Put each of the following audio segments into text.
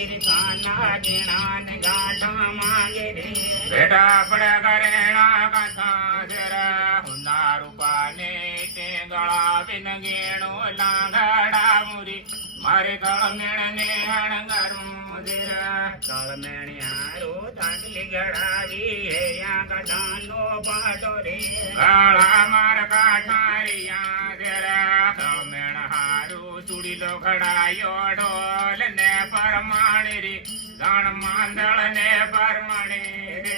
વીર કાના ગેણાન ગાઢા માંગે રે બેટા પડે કરેણા કાથા જરા હુના રૂપાને તે ગળાવીન ગેણો લાંગડા મુરી મારે કળમેણ ને હણગારું જરા કળમેણિયારો તાટલી ગળાવી હેર્યા ગાઢાનો પાટો રે ગાળા માર કાઠારિયા જરા કળમેણ હારું ચૂડીલો ઘડાયો ઢોલ ને પરમાણી રે ગાણ માંદળ ને પરમાણી રે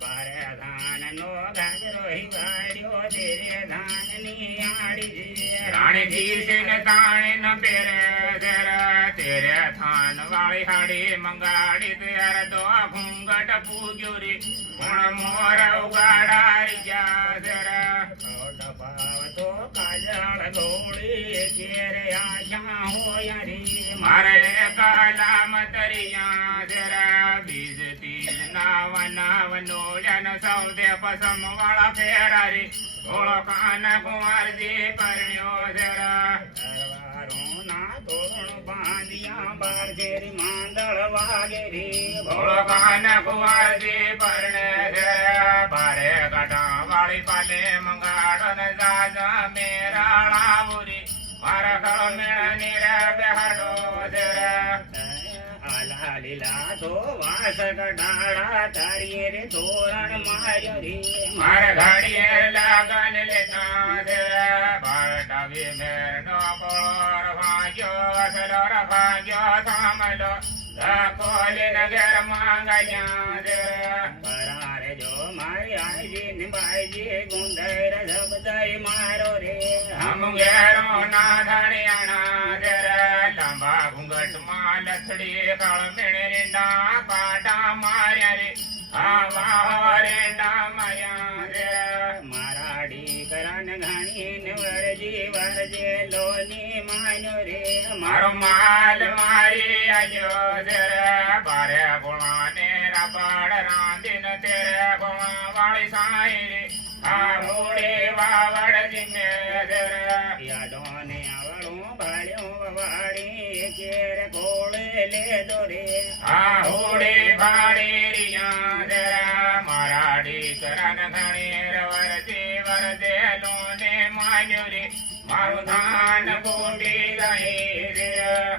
બારે ધાનનો ગાજરો હિવાડ્યો તેરે ધાનની આડી રાણીજી સિંહ તાણી ન પેરે જરા તેરે થાન વાળી હાડી મંગાડી ત્યારે તો ઘૂંઘટ પૂગ્યો રે ગુણ મોર ઉગાડાઈ ગયા જરા ભાવતો કાજળ ગોળી ઘેરે આશા હોય રે મારે કાલા મતરિયા જરા બીજ તીજ નાવ નોળ્યા સૌદે પસમ વાળા ફેરા રે ઘોળો કાન કુંવરજી પરણ્યો જરા ના તોરણ બાંધિયા બાર ઘેરી માંદળ વાગે રે ઘોળો કાન કુંવરજી પરણે જરા બારે ગાઢા વાળી પાલે મંગાડો ને જાજા મેરાળા બોરી મારા કળમેણ ની રે બેહાડો જરા આલા લીલા તો વાસ કઢાળા તારીએ રે તોરણ માર્યો રે મારે ઘડીએ લાગન લેતા જરા બાર ડાવી મેર નો કોળો રવાગ્યો અસલો રવાગ્યો થામલો ધકોલી નગર માંગાયા જરા પરારે જો મારી આજી નિભાઈજી ગુંદર જબદાઈ મારો રે હમ ઘેરો ના ધણિયાણા જરા લાંબા ઘૂંઘટ માં લથડી કળમેણ રેંડા પાટા માર્યા રે આવા રેંડા માર્યા જરા મારા ડીકરાને ઘાણીને વરજી વરજે લોની માન્યો રે મારો માલ મારી આજો જરા બારે ગુણાને રાપડ રાંધીને તેરે ગુણા વાળી સાઈ રે આ હોડે વાવડ જીમે જરા યાદોને આવડું ભાડ્યો વાડી કેરે કોળે લેદો રે આ હોડે ભાડે રિયા જરા મારા દીકરાને ઘણી વરજે વરજે લોને માન્યો રે મારું ધાન કોટી રહે રે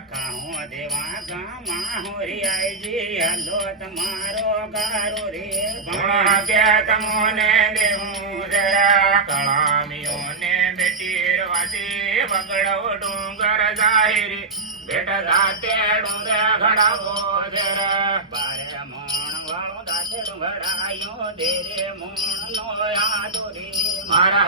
કાહો દેવા ગામા હોરી આઈજી હલો તમારો ગારો રે ગુણ કે તમોને દેવું જરા કળામીઓને બેટી રવાસી બગડો ડુંગર જાહેરી બેટા દાતે ડુંગર ઘડાવો જરા બારે મોણ વાળો દાતેડું ઘડાયો દેરે મોણ નો યાદો રે મારા